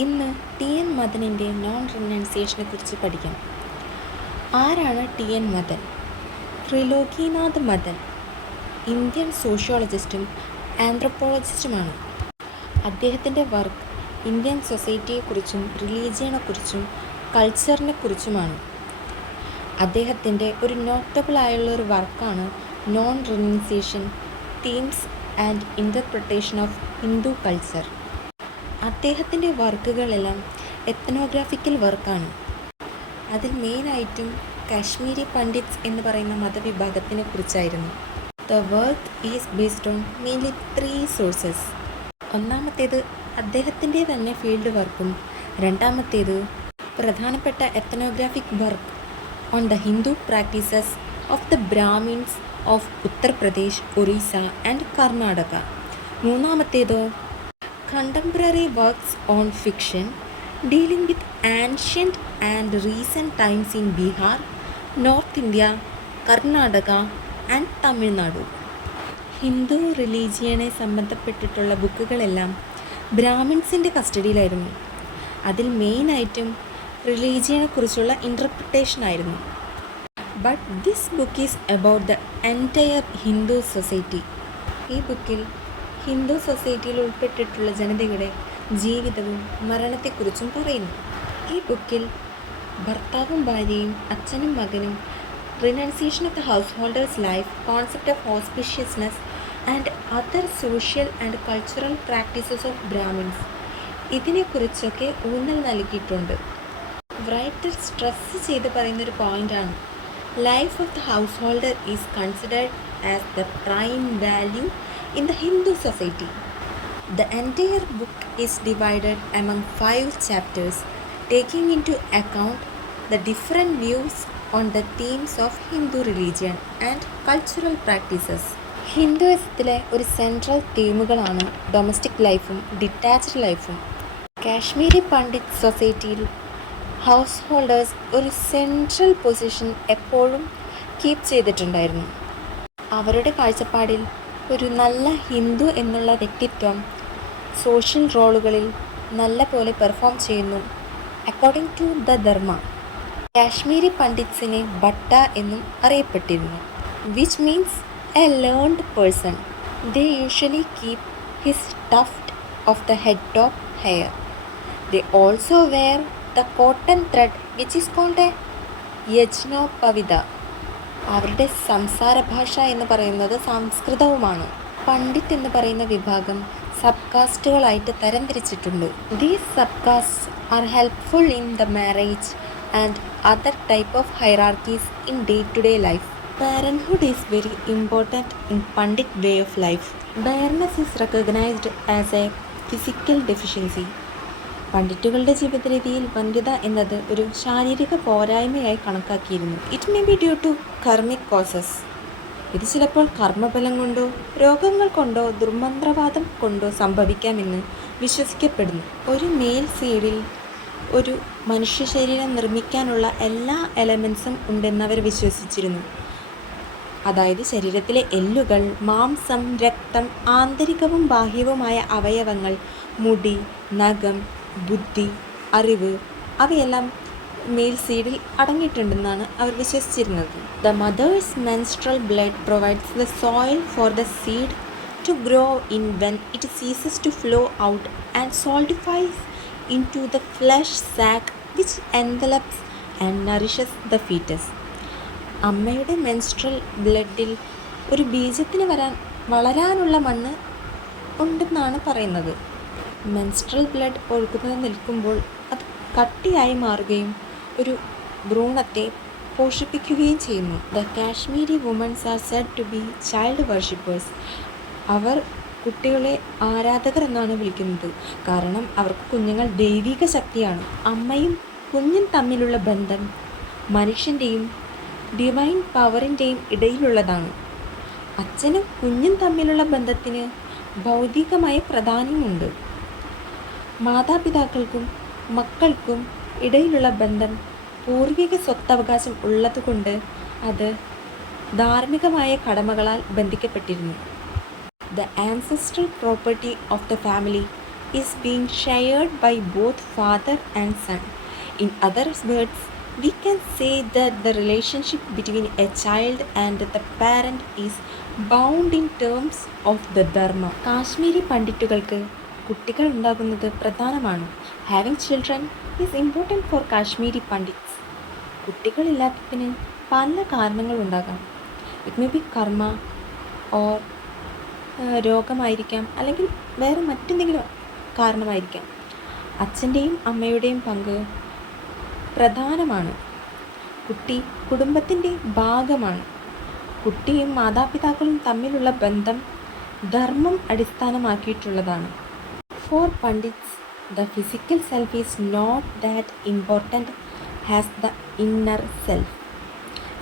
ഇന്ന് TN. മദനിൻ്റെ non റിനൗൺസിയേഷനെ കുറിച്ച് പഠിക്കാം. ആരാണ് ടി.എൻ. മദൻ? ത്രിലോകിനാഥ് മദൻ ഇന്ത്യൻ സോഷ്യോളജിസ്റ്റും ആന്ത്രപ്പോളജിസ്റ്റുമാണ്. അദ്ദേഹത്തിൻ്റെ വർക്ക് ഇന്ത്യൻ സൊസൈറ്റിയെക്കുറിച്ചും റിലീജിയനെക്കുറിച്ചും കൾച്ചറിനെക്കുറിച്ചുമാണ്. അദ്ദേഹത്തിൻ്റെ ഒരു നോട്ടബിളായുള്ളൊരു വർക്കാണ് non renunciation, themes and interpretation of Hindu culture. അദ്ദേഹത്തിൻ്റെ വർക്കുകളെല്ലാം എത്നോഗ്രാഫിക്കൽ വർക്കാണ്. അതിൽ മെയിനായിട്ടും കാശ്മീരി പണ്ഡിറ്റ്സ് എന്ന് പറയുന്ന മതവിഭാഗത്തിനെ കുറിച്ചായിരുന്നു. The work is based on mainly 3 sources. ഒന്നാമത്തേത് അദ്ദേഹത്തിൻ്റെ തന്നെ ഫീൽഡ് വർക്കും, രണ്ടാമത്തേത് പ്രധാനപ്പെട്ട ethnographic work on the Hindu practices of the brahmins of Uttar Pradesh, Orissa and Karnataka. മൂന്നാമത്തേതോ contemporary works on fiction dealing with ancient and recent times in Bihar, North India, Karnataka and Tamil Nadu. Hindu റിലീജിയനെ സംബന്ധപ്പെട്ടിട്ടുള്ള ബുക്കുകളെല്ലാം ബ്രാഹ്മിൻസിൻ്റെ കസ്റ്റഡിയിലായിരുന്നു. അതിൽ മെയിനായിട്ടും റിലീജിയനെക്കുറിച്ചുള്ള ഇൻ്റർപ്രിട്ടേഷൻ ആയിരുന്നു. But this book is about the entire Hindu society. ഈ ബുക്കിൽ ഹിന്ദു സൊസൈറ്റിയിൽ ഉൾപ്പെട്ടിട്ടുള്ള ജനതയുടെ ജീവിതവും മരണത്തെക്കുറിച്ചും പറയുന്നു. ഈ ബുക്കിൽ ഭർത്താവും ഭാര്യയും അച്ഛനും മകനും, renunciation of the householders life, concept of auspiciousness and other social and cultural practices of Brahmins, ഇതിനെക്കുറിച്ചൊക്കെ ഊന്നൽ നൽകിയിട്ടുണ്ട്. റൈറ്റർ സ്ട്രെസ് ചെയ്ത് പറയുന്നൊരു പോയിൻ്റാണ്, life of the householder is considered as the prime value in the Hindu society. The entire book is divided among 5 chapters, taking into account the different views on the themes of Hindu religion and cultural practices. ഹിന്ദുയിസത്തിലെ ഒരു central തീമുകളാണ് domestic ലൈഫും detached ലൈഫും. കാശ്മീരി പണ്ഡിറ്റ് സൊസൈറ്റിയിൽ house holders ഒരു central position എപ്പോഴും keep ചെയ്തിട്ടുണ്ടായിരുന്നു. അവരുടെ കാഴ്ചപ്പാടിൽ ഒരു നല്ല ഹിന്ദു എന്നുള്ള വ്യക്തിത്വം സോഷ്യൽ റോളുകളിൽ നല്ല പോലെ പെർഫോം ചെയ്യുന്നു according to the dharma. Kashmiri പണ്ഡിറ്റ്സിനെ ഭട്ട എന്നും അറിയപ്പെട്ടിരുന്നു, which means a learned person. They usually keep his tuft of the head top hair. They also wear the cotton thread which is called a yajnopavita. അവരുടെ സംസാര ഭാഷ എന്ന് പറയുന്നത് സംസ്കൃതവുമാണ്. പണ്ഡിറ്റ് എന്ന് പറയുന്ന വിഭാഗം സബ് കാസ്റ്റുകളായിട്ട് തരംതിരിച്ചിട്ടുണ്ട്. These sub caste are helpful in the marriage and other type of hierarchies in day to day life. Parenthood is very important in Pandit way of life. Barrenness is recognised as a physical deficiency. പണ്ഡിറ്റുകളുടെ ജീവിത രീതിയിൽ വന്ധ്യത എന്നത് ഒരു ശാരീരിക പോരായ്മയായി കണക്കാക്കിയിരുന്നു. It may be due to karmic causes. ഇത് ചിലപ്പോൾ കർമ്മഫലം കൊണ്ടോ രോഗങ്ങൾ കൊണ്ടോ ദുർമന്ത്രവാദം കൊണ്ടോ സംഭവിക്കാമെന്ന് വിശ്വസിക്കപ്പെടുന്നു. ഒരു മെയിൽ സീഡിൽ ഒരു മനുഷ്യ ശരീരം നിർമ്മിക്കാനുള്ള എല്ലാ എലമെൻസും ഉണ്ടെന്നവർ വിശ്വസിച്ചിരുന്നു. അതായത് ശരീരത്തിലെ എല്ലുകൾ, മാംസം, രക്തം, ആന്തരികവും ബാഹ്യവുമായ അവയവങ്ങൾ, മുടി, നഖം, ബുദ്ധി, അറിവ്, അവയെല്ലാം മെയിൽ സീഡിൽ അടങ്ങിയിട്ടുണ്ടെന്നാണ് അവർ വിശ്വസിച്ചിരുന്നത്. The mother's menstrual blood provides the soil for the seed to grow in when it ceases to flow out and solidifies in to the flesh sack which envelops and nourishes the foetus. അമ്മയുടെ menstrual ബ്ലഡിൽ ഒരു ബീജത്തിന് വളരാനുള്ള മണ്ണ് ഉണ്ടെന്നാണ് പറയുന്നത്. Menstrual blood ഒഴുകുന്നത് നിൽക്കുമ്പോൾ അത് കട്ടിയായി മാറുകയും ഒരു ഭ്രൂണത്തെ പോഷിപ്പിക്കുകയും ചെയ്യുന്നു. The Kashmiri womens are said to be child worshippers. അവർ കുട്ടികളെ ആരാധകർ എന്നാണ് വിളിക്കുന്നത്. കാരണം അവർക്ക് കുഞ്ഞുങ്ങൾ ദൈവിക ശക്തിയാണ്. അമ്മയും കുഞ്ഞും തമ്മിലുള്ള ബന്ധം മനുഷ്യൻ്റെയും ഡിവൈൻ പവറിൻ്റെയും ഇടയിലുള്ളതാണ്. അച്ഛനും കുഞ്ഞും തമ്മിലുള്ള ബന്ധത്തിന് ഭൗതികമായ പ്രാധാന്യമുണ്ട്. മാതാപിതാക്കൾക്കും മക്കൾക്കും ഇടയിലുള്ള ബന്ധം പൂർവിക സ്വത്തവകാശം ഉള്ളതുകൊണ്ട് അത് ധാർമ്മികമായ കടമകളാൽ ബന്ധിക്കപ്പെട്ടിരുന്നു. The ancestral property of the family is being shared by both father and son. In other words, we can say that the relationship between a child and the parent is bound in terms of the dharma. Kashmiri പണ്ഡിറ്റുകൾക്ക് കുട്ടികൾ ഉണ്ടാകുന്നത് പ്രധാനമാണ്. Having children is important for Kashmiri Pandits. കുട്ടികളില്ലാത്തതിന് പല കാരണങ്ങളുണ്ടാകാം. It may be karma or രോഗമായിരിക്കാം, അല്ലെങ്കിൽ വേറെ മറ്റെന്തെങ്കിലും കാരണമായിരിക്കാം. അച്ഛൻ്റെയും അമ്മയുടെയും പങ്ക് പ്രധാനമാണ്. കുട്ടി കുടുംബത്തിൻ്റെ ഭാഗമാണ്. കുട്ടിയും മാതാപിതാക്കളും തമ്മിലുള്ള ബന്ധം ധർമ്മം അടിസ്ഥാനമാക്കിയിട്ടുള്ളതാണ്. For Pandits, the physical self is not that important as the inner self,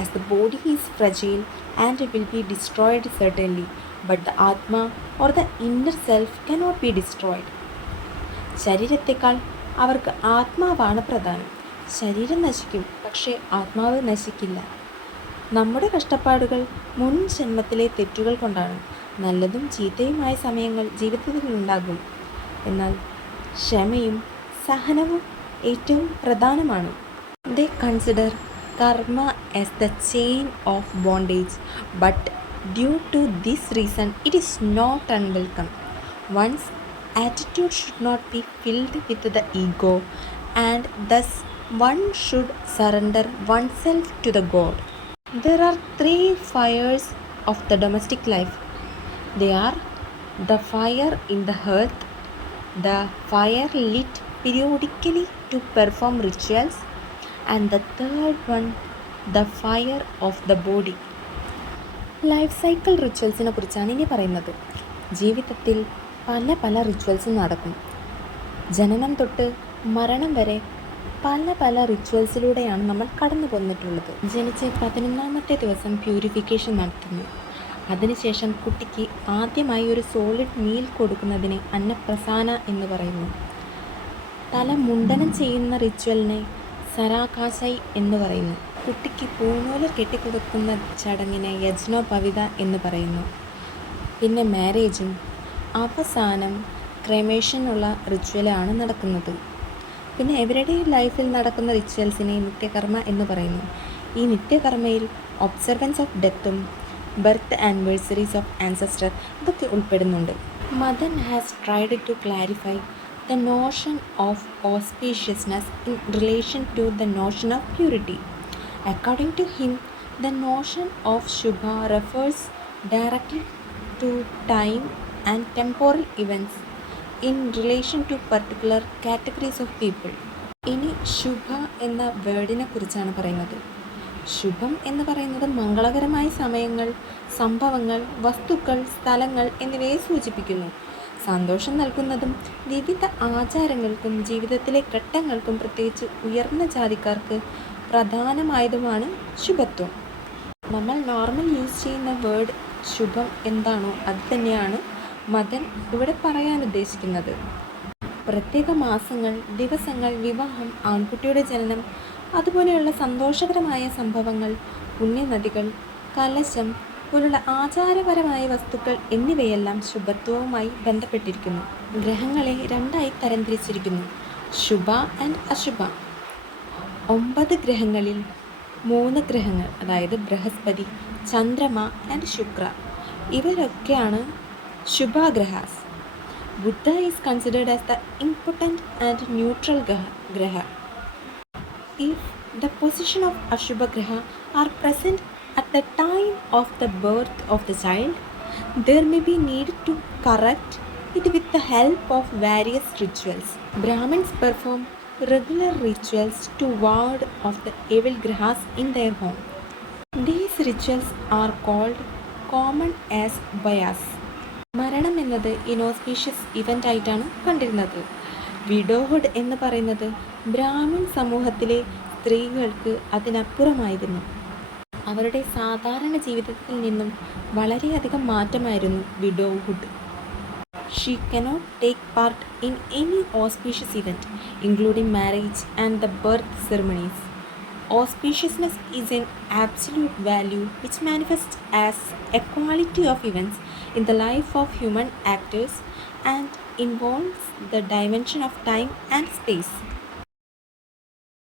as the body is fragile and will be destroyed certainly, but the Atma or the inner self cannot be destroyed. ശരീരത്തെക്കാൾ അവർക്ക് ആത്മാവാണ് പ്രധാനം. ശരീരം നശിക്കും, പക്ഷേ ആത്മാവ് നശിക്കില്ല. നമ്മുടെ കഷ്ടപ്പാടുകൾ മുൻ ജന്മത്തിലെ തെറ്റുകൾ കൊണ്ടാണ്. നല്ലതും ചീത്തയുമായ സമയങ്ങൾ ജീവിതത്തിൽ ഉണ്ടാകും, എന്നാൽ ക്ഷമയും സഹനവും ഏറ്റവും പ്രധാനമാണ്. They consider karma as the chain of bondage, but due to this reason it is not unwelcome. One's attitude should not be filled with the ego, and thus one should surrender oneself to the God. There are three fires of the domestic life. They are the fire in the hearth, the fire lit periodically to perform rituals, and the third one, the fire of the body. Life cycle റിച്വൽസിനെ കുറിച്ചാണ് ഇനി പറയുന്നത്. ജീവിതത്തിൽ പല പല റിച്വൽസും നടക്കും. ജനനം തൊട്ട് മരണം വരെ പല പല റിച്വൽസിലൂടെയാണ് നമ്മൾ കടന്നു പോന്നിട്ടുള്ളത്. ജനിച്ച് 11ാമത്തെ ദിവസം പ്യൂരിഫിക്കേഷൻ നടത്തുന്നു. അതിനുശേഷം കുട്ടിക്ക് ആദ്യമായി ഒരു സോളിഡ് മീൽ കൊടുക്കുന്നതിന് അന്നപ്രസാന എന്ന് പറയുന്നു. തല മുണ്ടനം ചെയ്യുന്ന റിച്വലിനെ സരാകാശൈ എന്ന് പറയുന്നു. കുട്ടിക്ക് പൂണൂല് കെട്ടിക്കൊടുക്കുന്ന ചടങ്ങിനെ യജ്ഞോപവിത എന്ന് പറയുന്നു. പിന്നെ മാരേജും അവസാനം ക്രെമേഷനുള്ള റിച്വലാണ് നടക്കുന്നത്. പിന്നെ എവരിഡേ ലൈഫിൽ നടക്കുന്ന റിച്വൽസിനെ നിത്യകർമ്മ എന്ന് പറയുന്നു. ഈ നിത്യകർമ്മയിൽ ഒബ്സർവൻസ് ഓഫ് ഡെത്തും ബർത്ത് ആനിവേഴ്സറീസ് ഓഫ് ആൻസസ്റ്റർ ഇതൊക്കെ ഉൾപ്പെടുന്നുണ്ട്. Madan has tried to clarify the notion of auspiciousness in relation to the notion of purity. According to him, the notion of Shubha refers directly to time and temporal events in relation to particular categories of people. ഇനി ശുഭ എന്ന വേർഡിനെ കുറിച്ചാണ് പറയുന്നത്. ശുഭം എന്ന് പറയുന്നത് മംഗളകരമായ സമയങ്ങൾ, സംഭവങ്ങൾ, വസ്തുക്കൾ, സ്ഥലങ്ങൾ എന്നിവയെ സൂചിപ്പിക്കുന്നു. സന്തോഷം നൽകുന്നതും വിവിധ ആചാരങ്ങൾക്കും ജീവിതത്തിലെ ഘട്ടങ്ങൾക്കും പ്രത്യേകിച്ച് ഉയർന്ന ജാതിക്കാർക്ക് പ്രധാനമായതുമാണ് ശുഭത്വം. നമ്മൾ നോർമൽ യൂസ് ചെയ്യുന്ന വേർഡ് ശുഭം എന്താണോ അത് തന്നെയാണ് മദൻ ഇവിടെ പറയാൻ ഉദ്ദേശിക്കുന്നത്. പ്രത്യേക മാസങ്ങൾ, ദിവസങ്ങൾ, വിവാഹം, ആൺകുട്ടിയുടെ ജനനം, അതുപോലെയുള്ള സന്തോഷകരമായ സംഭവങ്ങൾ, പുണ്യനദികൾ, കലശം പോലുള്ള ആചാരപരമായ വസ്തുക്കൾ എന്നിവയെല്ലാം ശുഭത്വവുമായി ബന്ധപ്പെട്ടിരിക്കുന്നു. ഗ്രഹങ്ങളെ രണ്ടായി തരംതിരിച്ചിരിക്കുന്നു, ശുഭ ആൻഡ് അശുഭ. 9 ഗ്രഹങ്ങളിൽ 3 ഗ്രഹങ്ങൾ, അതായത് ബൃഹസ്പതി, ചന്ദ്രമ ആൻഡ് ശുക്ര, ഇവരൊക്കെയാണ് ശുഭഗ്രഹാസ്. Budha is considered as the important and neutral graha. If the position of Ashubha Graha are present at the time of the birth of the child, there may be need to correct it with the help of various rituals. Brahmins perform regular rituals to ward off the evil grahas in their home. These rituals are called common as bayas. മരണം എന്നത് ഇനോസ്പീഷ്യസ് event ആയിട്ടാണ് കണ്ടിരുന്നത്. Widowhood എന്ന് പറയുന്നത് Brahmin സമൂഹത്തിലെ സ്ത്രീകൾക്ക് അതിനപ്പുറമായിരുന്നു. അവരുടെ സാധാരണ ജീവിതത്തിൽ നിന്നും വളരെയധികം മാറ്റമായിരുന്നു widowhood. She cannot take part in any auspicious event, including marriage and the birth ceremonies. Auspiciousness is an absolute value which manifests as a quality of events in the life of human actors and involves the dimension of time and space.